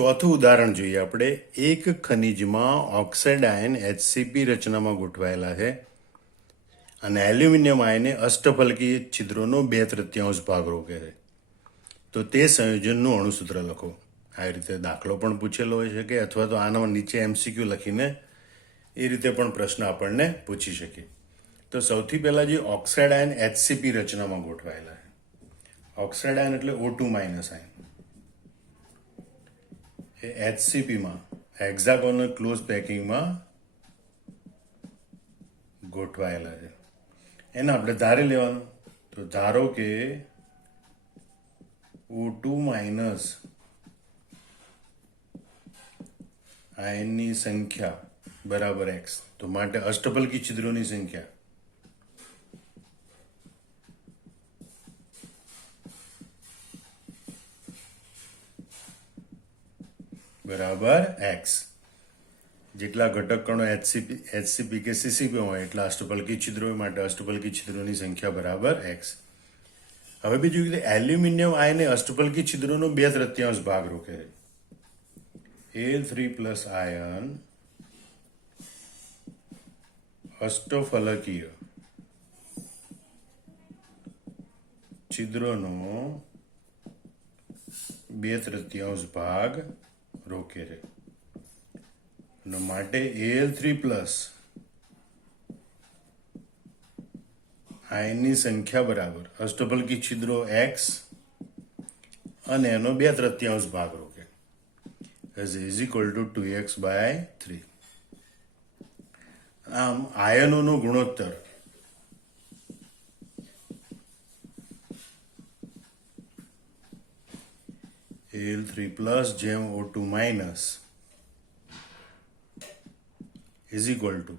ચોથું ઉદાહરણ જોઈએ આપણે. એક ખનિજમાં ઓક્સાઇડ આયન HCP રચનામાં ગોઠવાયેલા છે અને એલ્યુમિનિયમ આયને અષ્ટફલકી છિદ્રોનો 2/3 ભાગ રોકે છે. તો તે સંયોજનનું અણુસૂત્ર લખો. આ રીતે દાખલો પણ પૂછેલો હોય શકે અથવા તો આના નીચે MCQ લખીને એ રીતે પણ પ્રશ્ન આપણને પૂછી શકે. તો સૌથી પહેલાં જે ઓક્સાઇડ આયન HCP રચનામાં ગોઠવાયેલા છે. ઓક્સાઇડ આયન એટલે O2 માઇનસ આયન. એ HCPમાં હેક્ઝાગોનલ ક્લોઝ પેકિંગમાં ગોઠવાયેલા છે. એને આપણે ધારી લેવાનું. તો ધારો કે O2 માઇનસ આયનની સંખ્યા બરાબર X. તો માટે અષ્ટફલકી છિદ્રોની સંખ્યા બરાબર X. જેટલા ઘટક કણો HCP કે CCP હોય એટલા અષ્ટફલકી છિદ્રો હોય, માટે અષ્ટફલકી છિદ્રોની સંખ્યા બરાબર X. હવે બીજું કીધું એલ્યુમિનિયમ આયને અષ્ટફલકી છિદ્રોનો 2/3 ભાગ રોકે છે. Al3+ આયન અષ્ટફલકીય છિદ્રોનો 2/3 ભાગ રોકે છે. માટે Al3+ આયનની સંખ્યા બરાબર અષ્ટફલકી છિદ્રો X અને એનો 2/3 ભાગ રોકે ઇઝ ઇક્વલ ટુ 2x/3. આમ આયનોનો ગુણોત્તર Al3+ જેમ O2 minus is equal to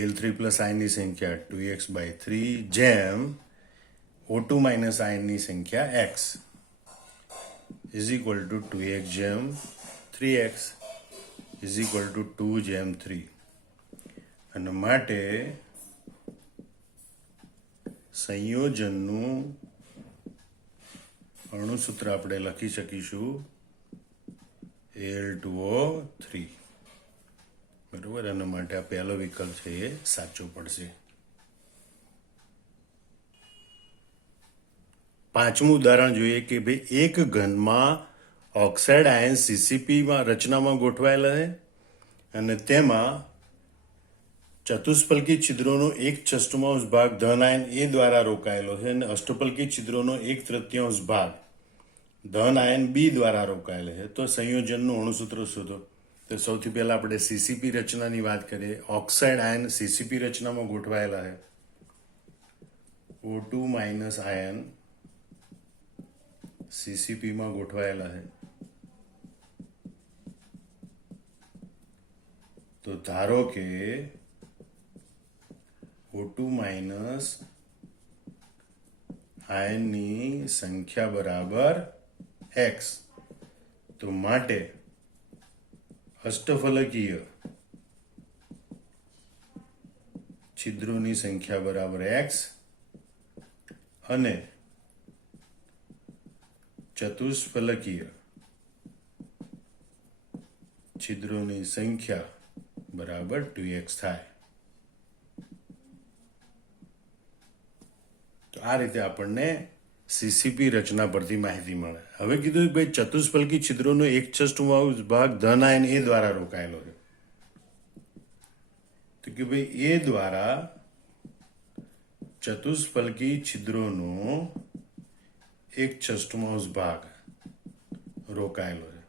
Al3+ આયનની સંખ્યા 2x/3 જેમ O2 માઇનસ આયનની સંખ્યા X is equal to 2x જેમ 3x ઇઝ ઇક્વલ ટુ 2 જેમ 3. અને માટે સંયોજનનું અણુસૂત્ર આપણે લખી શકીશું Al2O3. બરોબર. એના માટે આ પહેલો વિકલ્પ છે એ સાચો પડશે. પાંચમું ઉદાહરણ જોઈએ કે ભાઈ એક ઘનમાં ઓક્સાઇડ આયન CCPમાં રચનામાં ગોઠવાયેલા છે અને તેમાં ચતુષ્ફલકી છિદ્રોનો 1/6 ભાગ ધન આયન A દ્વારા રોકાયેલો છે અને અષ્ટફલકી છિદ્રોનો 1/3 ભાગ ધન આયન B દ્વારા રોકાયેલો છે. તો સંયોજનનું અણુસૂત્ર શોધો. તો સૌથી પહેલા આપણે CCP રચનાની વાત કરીએ. ઓક્સાઇડ આયન CCP રચનામાં ગોઠવાયેલા છે. O2 માઇનસ આયન CCPમાં ગોઠવાયેલા છે. તો ધારો કે O2 માઇનસ આયનની સંખ્યા બરાબર X. તો માટે અષ્ટફલકીય છિદ્રોની સંખ્યા બરાબર X અને ચતુષ્ફલકીય છિદ્રોની સંખ્યા બરાબર 2x થાય. તો આ રીતે આપણને CCP રચના પરથી માહિતી મળે. હવે કીધું કે ભાઈ ચતુષ્ફલકી છિદ્રોનો 1/6 ભાગ ધન આયન A દ્વારા રોકાયેલો છે. તો કે ભાઈ A દ્વારા ચતુષ્ફલકી છિદ્રોનો 1/6 ભાગ રોકાયેલો છે.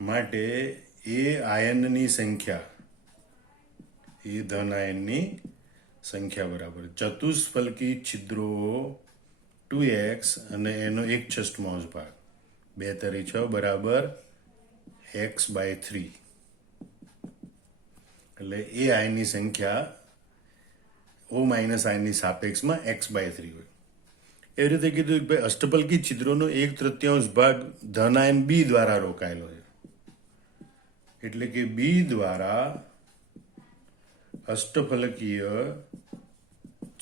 માટે A આયનની સંખ્યા એ ધન આયનની સંખ્યા બરાબર ચતુષ્ફલકી છિદ્રો 2x અને એનો 1/6 ભાગ 2×6 બરાબર x/3. એટલે એ આયનની સંખ્યા O માઇનસ આયનની સાપેક્ષમાં x/3 હોય. એવી રીતે કીધું કે ભાઈ અષ્ટફલકી છિદ્રોનો 1/3 ભાગ ધન આયન B દ્વારા રોકાયેલો છે. એટલે કે B દ્વારા અષ્ટફલકીય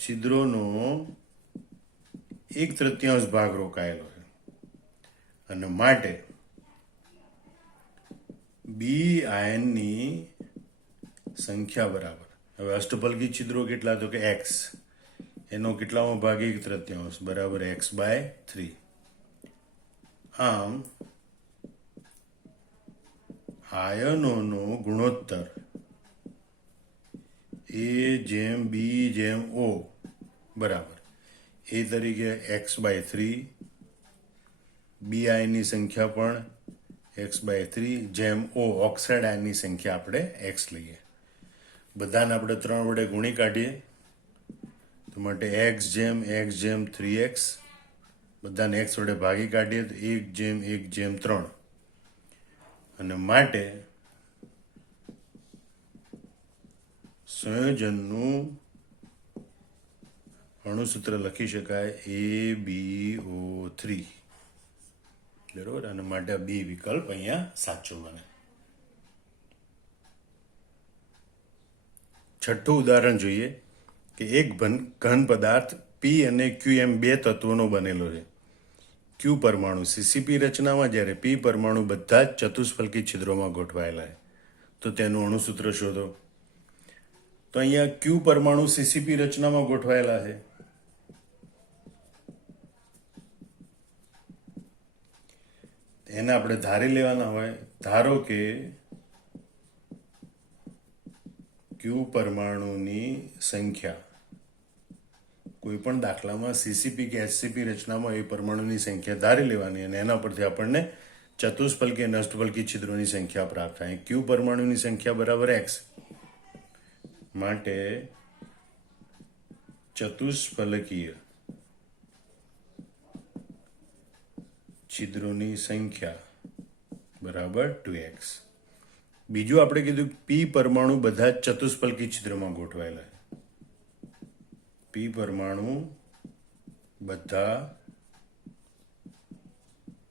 છિદ્રોનો 1/3 ભાગ રોકાયેલો છે અને માટે બી આયનની સંખ્યા બરાબર, હવે અષ્ટફલકી છિદ્રો કેટલા, તો કે એક્સ, એનો કેટલામાં ભાગ, 1/3 બરાબર x/3. આમ આયનોનો ગુણોત્તર A/B/O બરાબર એ તરીકે x/3, બી આયનની સંખ્યા પણ x/3 O ઓક્સાઇડ આયનની સંખ્યા આપણે x લઈએ. બધાને આપણે 3 વડે ગુણી કાઢીએ તો માટે x/3x, બધાને x વડે ભાગી કાઢીએ તો 1/1/3, અને માટે સંયોજનનું અણુસૂત્ર લખી શકાય AbO3 બરોબર, અને માટે બી વિકલ્પ અહીંયા સાચો બને. છઠ્ઠું ઉદાહરણ જોઈએ કે એક ઘન પદાર્થ પી અને ક્યુ એમ બે તત્વોનો બનેલો છે. ક્યુ પરમાણુ સીસીપી રચનામાં, જ્યારે પી પરમાણુ બધા જ ચતુષ્ફલકી છિદ્રોમાં ગોઠવાયેલા છે. તો તેનું અણુસૂત્ર શોધો. તો અહીંયા ક્યુ પરમાણુ સીસીપી રચનામાં ગોઠવાયેલા છે. એને આપણે ધારી લેવાના હોય. ધારો કે ક્યુ પરમાણુની સંખ્યા, કોઈ પણ દાખલામાં સીસીપી કે એચસીપી રચનામાં એ પરમાણુની સંખ્યા ધારી લેવાની, અને એના પરથી આપણને ચતુષ્ફલકી અને અષ્ટફલકી છિદ્રોની સંખ્યા પ્રાપ્ત થાય. ક્યુ પરમાણુની સંખ્યા બરાબર x, માટે ચતુષ્ફલકીય છિદ્રોની સંખ્યા બરાબર 2x. બીજું આપણે કીધું પી પરમાણુ બધા જ ચતુષ્ફલકી છિદ્રોમાં ગોઠવાયેલા. પી પરમાણુ બધા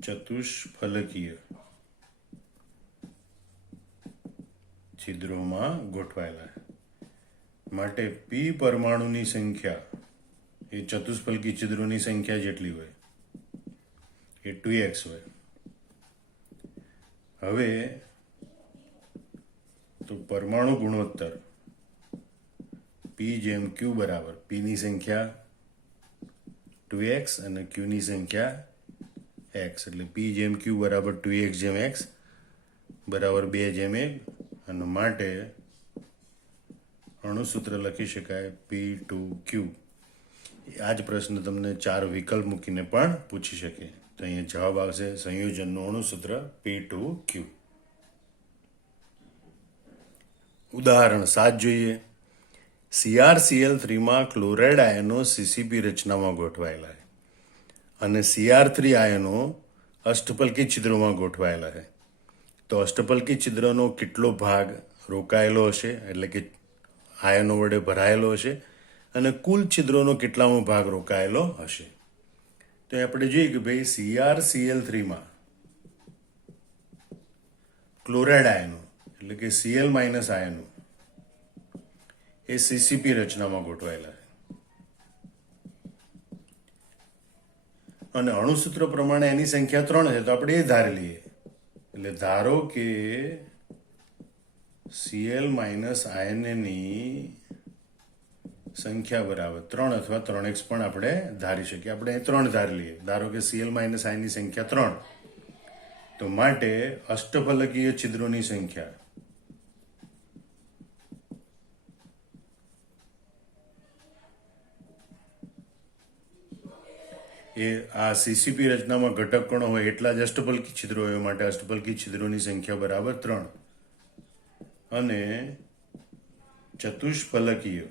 ચતુષ્ફલકીય છિદ્રોમાં ગોઠવાયેલા, માટે પી પરમાણુની સંખ્યા એ ચતુષ્ફલકી છિદ્રોની સંખ્યા જેટલી હોય એ 2x હોય. હવે તો પરમાણુ ગુણોત્તર P/Q બરાબર પીની સંખ્યા 2x અને ક્યુની સંખ્યા x, એટલે P/Q બરાબર 2x/x બરાબર 2/1, અને માટે અણુસૂત્ર લખી શકાય P2Q. આ જ પ્રશ્ન તમને 4 વિકલ્પ મૂકીને પણ પૂછી શકે. તો અહીંયા જવાબ આવશે સંયોજનનું અણુસૂત્ર P2Q. ઉદાહરણ 7 જોઈએ. CrCl3માં ક્લોરાઇડ આયનો સીસીપી રચનામાં ગોઠવાયેલા છે, અને Cr3 આયનો અષ્ટફલકી છિદ્રોમાં ગોઠવાયેલા છે. તો અષ્ટફલકી છિદ્રનો કેટલો ભાગ રોકાયેલો હશે, એટલે કે આયનો વડે ભરાયેલો હશે, અને કુલ છિદ્રોનો કેટલામો ભાગ રોકાયેલો હશે. તો આપણે જોઈએ કે ભાઈ CrCl3માં ક્લોરાઇડ આયનો એટલે કે Cl- આયનો એ સીસીપી રચનામાં ગોઠવાયેલા છે, અને અણુસૂત્ર પ્રમાણે એની સંખ્યા 3 છે. તો આપણે એ ધારી લઈએ. એટલે ધારો કે Cl- આયનની સંખ્યા બરાબર 3 અથવા 3x પણ આપણે ધારી શકીએ. આપણે 3 ધારી લઈએ. ધારો કે Cl- આયનની સંખ્યા 3, તો માટે અષ્ટફલકીય છિદ્રોની સંખ્યા એ આ સીસીપી રચનામાં ઘટક કણો હોય એટલા જ અષ્ટફલકી છિદ્રો હોય, માટે અષ્ટફલકી છિદ્રોની સંખ્યા બરાબર 3, અને ચતુષ્ફલકીય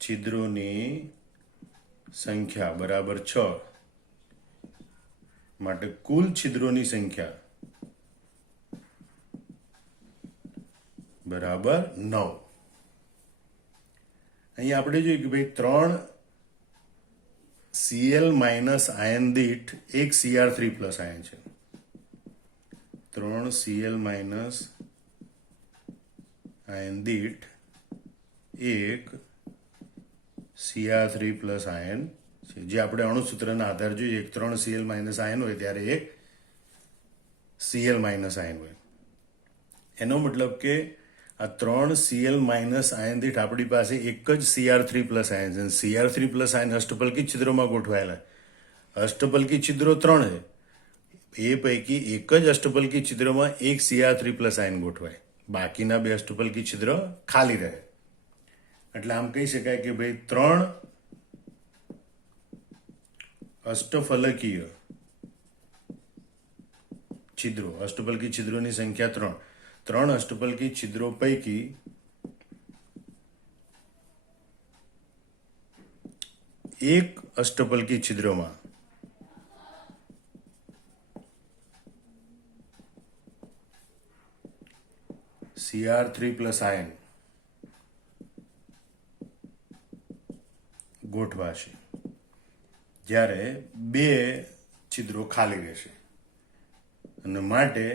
છિદ્રોની સંખ્યા બરાબર 6, માટે કુલ છિદ્રોની સંખ્યા બરાબર 9. અહીંયા આપણે જોઈએ કે ભાઈ 3 Cl- આયન દીઠ એક Cr3 પ્લસ આયન છે. 3 Cl- આયન દીઠ એક Cr3 પ્લસ આયન છે, જે આપણે અણુસૂત્રના આધાર જોઈએ. એક 3Cl માઇનસ આયન હોય ત્યારે એક Cl માઇનસ આયન હોય. એનો મતલબ કે આ 3Cl માઇનસ આયન દીઠ આપણી પાસે એક જ Cr3 પ્લસ આયન છે. Cr3 પ્લસ આયન અષ્ટપલકી છિદ્રોમાં ગોઠવાયેલા. અષ્ટપલકી છિદ્રો 3 છે. એ પૈકી એક જ અષ્ટપલકી છિદ્રમાં એક Cr3 પ્લસ આયન ગોઠવાય, બાકીના બે અષ્ટપલકી છિદ્ર ખાલી રહે. એટલે આમ કહી શકાય કે ભાઈ 3 અષ્ટફલકીય છિદ્રો, અષ્ટપલકી છિદ્રોની સંખ્યા 3 અષ્ટપલકી છિદ્રો પૈકી એક અષ્ટપલકી છિદ્રમાં Cr3 પ્લસ આયન ગોઠવાશે, જ્યારે બે છિદ્રો ખાલી રહેશે. અને માટે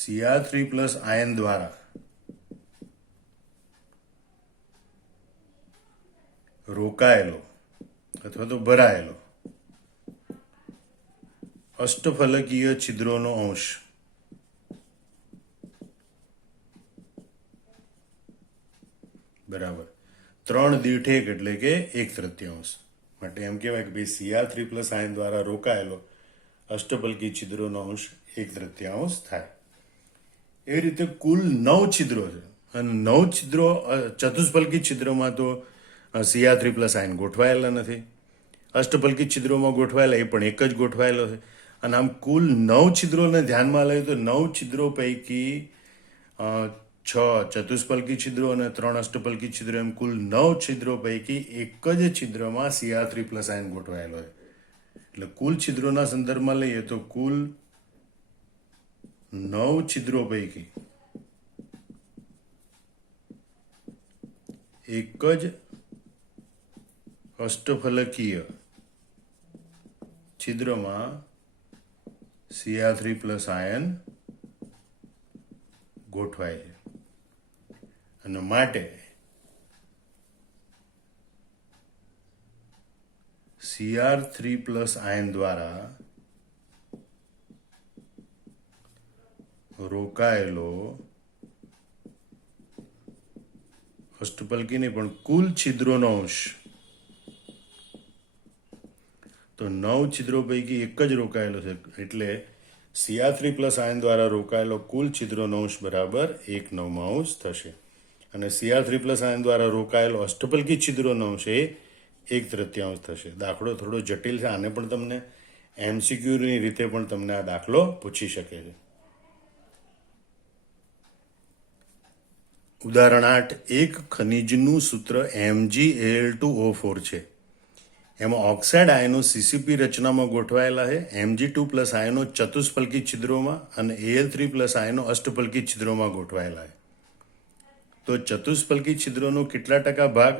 Cr3 પ્લસ આયન દ્વારા રોકાયેલો અથવા તો ભરાયેલો અષ્ટફલકીય છિદ્રોનો અંશ બરાબર 3 દીઠ 1 એટલે કે 1/3. માટે એમ કહેવાય કે ભાઈ Cr3 પ્લસ આયન દ્વારા રોકાયેલો અષ્ટપલકી છિદ્રોનો અંશ 1/3 થાય. એવી રીતે કુલ 9 છિદ્રો છે, અને 9 છિદ્રો ચતુષ્ફલકી છિદ્રોમાં તો Cr3 પ્લસ આયન ગોઠવાયેલા નથી. અષ્ટફલકી છિદ્રોમાં ગોઠવાયેલા એ પણ એક જ ગોઠવાયેલો છે. અને આમ કુલ 9 છિદ્રોને ધ્યાનમાં લઈએ તો 9 છિદ્રો પૈકી 6 ચતુષ્ફલકી છિદ્રો અને 3 અષ્ટફલકી છિદ્રો, એમ કુલ 9 છિદ્રો પૈકી એક જ છિદ્રમાં Cr3 પ્લસ આયન ગોઠવાયેલો હોય. એટલે કુલ છિદ્રોના સંદર્ભમાં લઈએ તો કુલ 9 છિદ્રો પૈકી એક જ અષ્ટફલકીય છિદ્રમાં Cr3 પ્લસ આયન ગોઠવાય છે. અને માટે Cr3 પ્લસ આયન દ્વારા રોકાયેલો અષ્ટપલકી નહીં પણ કુલ છિદ્રોનો અંશ, તો 9 છિદ્રો પૈકી એક જ રોકાયેલો છે. એટલે Cr3 પ્લસ આયન દ્વારા રોકાયેલો કુલ છિદ્રોનો અંશ બરાબર 1/9 થશે. અને Cr3 પ્લસ આયન દ્વારા રોકાયેલો અષ્ટપલકી છિદ્રોનો અંશ એ 1/3 થશે. દાખલો થોડો જટિલ છે, આને પણ તમને MCQની રીતે પણ તમને આ દાખલો પૂછી શકે છે. ઉદાહરણ 8, એક ખનિજનું સૂત્ર MgAl2O4 છે. એમાં ઓક્સાઇડ આયનો સીસીપી રચનામાં ગોઠવાયેલા છે. Mg2 પ્લસ આયનો ચતુષ્ફલકી છિદ્રોમાં અને Al3 પ્લસ આયનો અષ્ટફલકી છિદ્રોમાં ગોઠવાયેલા છે. તો ચતુષ્ફલકી છિદ્રોનો કેટલા ટકા ભાગ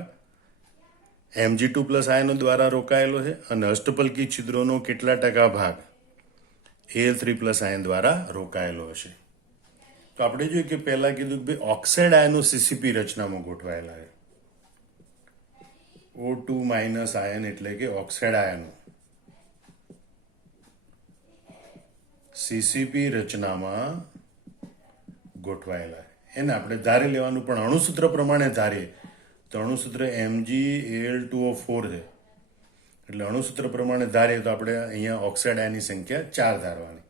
Mg2 પ્લસ આયનો દ્વારા રોકાયેલો છે અને અષ્ટફલકી છિદ્રોનો કેટલા ટકા ભાગ Al3 પ્લસ આયન દ્વારા રોકાયેલો હશે. તો આપણે જોઈએ કે પહેલા કીધું કે ભાઈ ઓક્સાઇડ આયનો સીસીપી રચનામાં ગોઠવાયેલા છે. O2 માઇનસ આયન એટલે કે ઓક્સાઇડ આયનો સીસીપી રચનામાં ગોઠવાયેલા. એને આપણે ધારી લેવાનું, પણ અણુસૂત્ર પ્રમાણે ધારીએ તો અણુસૂત્ર MgAl2O4 છે. એટલે અણુસૂત્ર પ્રમાણે ધારીએ તો આપણે અહીંયા ઓક્સાઇડ આયનની સંખ્યા 4 ધારવાની.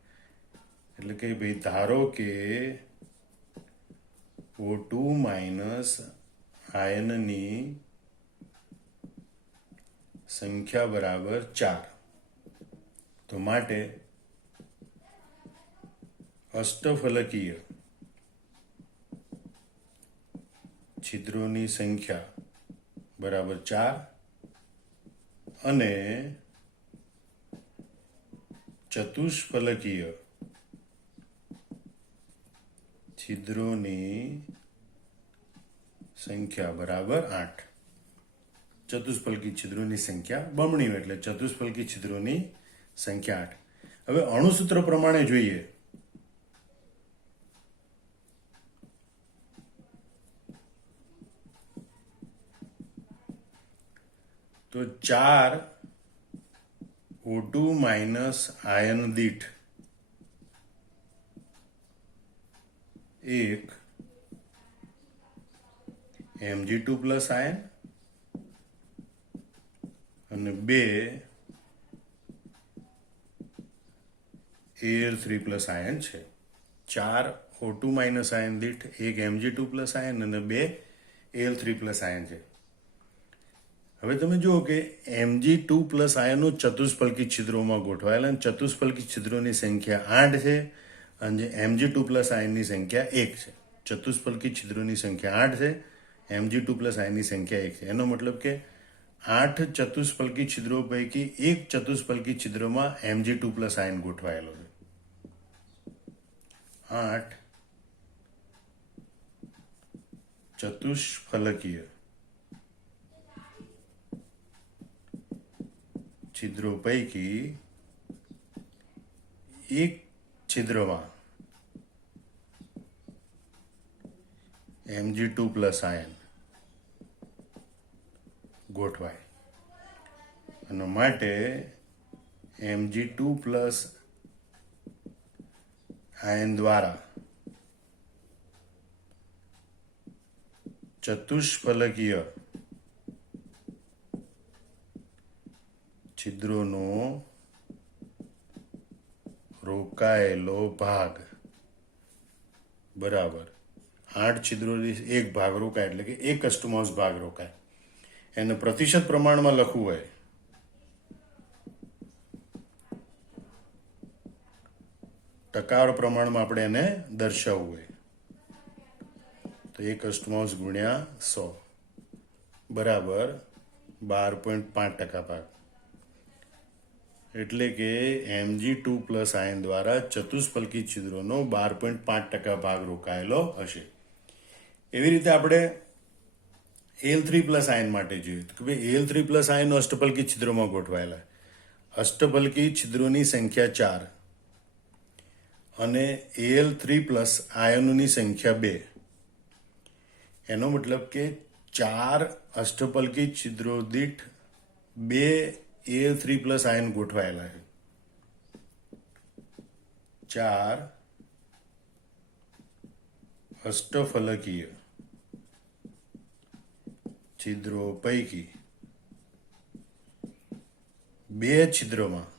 એટલે કે ભાઈ ધારો કે O2 માઇનસ આયનની સંખ્યા બરાબર 4. તો માટે અષ્ટફલકીય છિદ્રોની સંખ્યા બરાબર 4 અને ચતુષ્ફલકીય છિદ્રોની સંખ્યા બરાબર 8. ચતુષ્ફલકી છિદ્રોની સંખ્યા બમણી હોય એટલે ચતુષ્ફલકી છિદ્રોની સંખ્યા 8. હવે અણુસૂત્ર પ્રમાણે જોઈએ તો 4 O2 માઇનસ આયન દીઠ 1 Mg2 પ્લસ આયન અને 2 Al3 પ્લસ આયન છે. 4 O2 માઇનસ આયન દીઠ 1 Mg2 પ્લસ આયન અને 2 Al3 પ્લસ આયન છે. હવે તમે જુઓ કે Mg2 પ્લસ આયનો ચતુષ્ફલકી છિદ્રોમાં ગોઠવાયેલા અને ચતુષ્ફલકી છિદ્રોની સંખ્યા 8 છે અને Mg2 પ્લસ આયનની સંખ્યા 1 છે. ચતુષ્ફલકી છિદ્રોની સંખ્યા 8 છે, Mg2 પ્લસ આયનની સંખ્યા 1 છે. એનો મતલબ કે 8 ચતુષ્ફલકી છિદ્રો પૈકી એક ચતુષ્ફલકી છિદ્રમાં Mg2 પ્લસ આયન ગોઠવાયેલો છે. 8 ચતુષ્ફલકીય છિદ્રો પૈકી એક છિદ્રમાં Mg2 પ્લસ આયન ગોઠવાય અને માટે Mg2 પ્લસ આયન દ્વારા ચતુષ્ફલકીય છિદ્રોનો રોકાયેલો ભાગ બરાબર 8 છિદ્રોની એક ભાગ રોકાય એટલે કે 1 અષ્ટમાંશ ભાગ રોકાય. એને પ્રતિશત પ્રમાણમાં લખવું હોય ટકાવાર પ્રમાણમાં આપણે એને દર્શાવવું હોય તો 1 અષ્ટમાંશ ગુણ્યા 100 બરાબર 12.5% ભાગ. એટલે કે Mg2 પ્લસ આયન દ્વારા ચતુષ્ફલકી છિદ્રોનો 12.5% ભાગ રોકાયેલો હશે. એવી રીતે આપણે Al3 પ્લસ આયન માટે જોયું કે ભાઈ Al3 પ્લસ આયનો અષ્ટફલકી છિદ્રોમાં ગોઠવાયેલા. અષ્ટફલકી છિદ્રોની સંખ્યા 4 અને Al3 પ્લસ આયનોની સંખ્યા 2. એનો મતલબ કે 4 અષ્ટફલકી છિદ્રો દીઠ 2 Al3 પ્લસ આયન ગોઠવાયેલા છે. 4 અષ્ટફલકીય છિદ્રો પૈકી 2 છિદ્રોમાં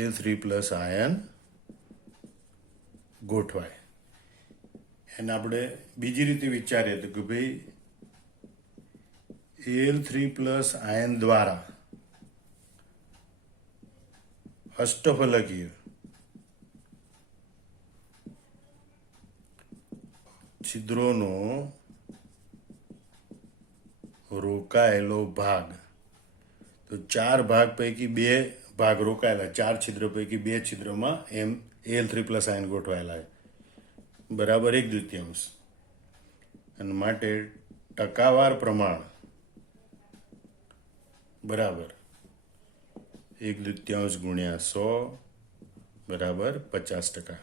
Al3 પ્લસ આયન ગોઠવાય. એને આપણે બીજી રીતે વિચારીએ તો કે ભાઈ Al3 પ્લસ આયન દ્વારા અષ્ટફલકીય છિદ્રોનો રોકાયેલો ભાગ તો 4 ભાગ પૈકી 2 ભાગ રોકાયેલા, 4 છિદ્ર પૈકી 2 છિદ્રોમાં Al3 પ્લસ આયન ગોઠવાયેલા બરાબર 1/2. અને માટે ટકાવાર પ્રમાણ બરાબર 1/2 ગુણ્યા 100 બરાબર 50%.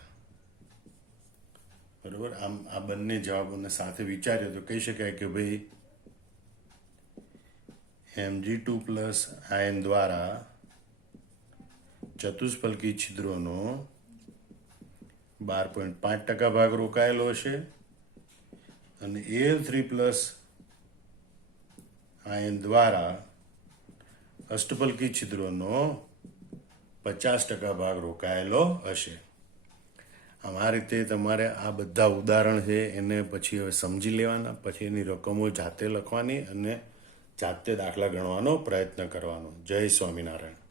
બરાબર. આમ આ બંને જવાબોને સાથે વિચારીએ તો કહી શકાય કે ભાઈ Mg2 પ્લસ આયન દ્વારા ચતુષ્ફલકી છિદ્રોનો 12.5% ભાગ રોકાયેલો હશે અને Al3 પ્લસ આયન દ્વારા અષ્ટફલકી છિદ્રોનો 50% ભાગ રોકાયેલો હશે. આમ આ રીતે તમારે આ બધા ઉદાહરણ છે એને પછી હવે સમજી લેવાના, પછી એની રકમો જાતે લખવાની અને જાતે દાખલા ગણવાનો પ્રયત્ન કરવાનો. જય સ્વામિનારાયણ.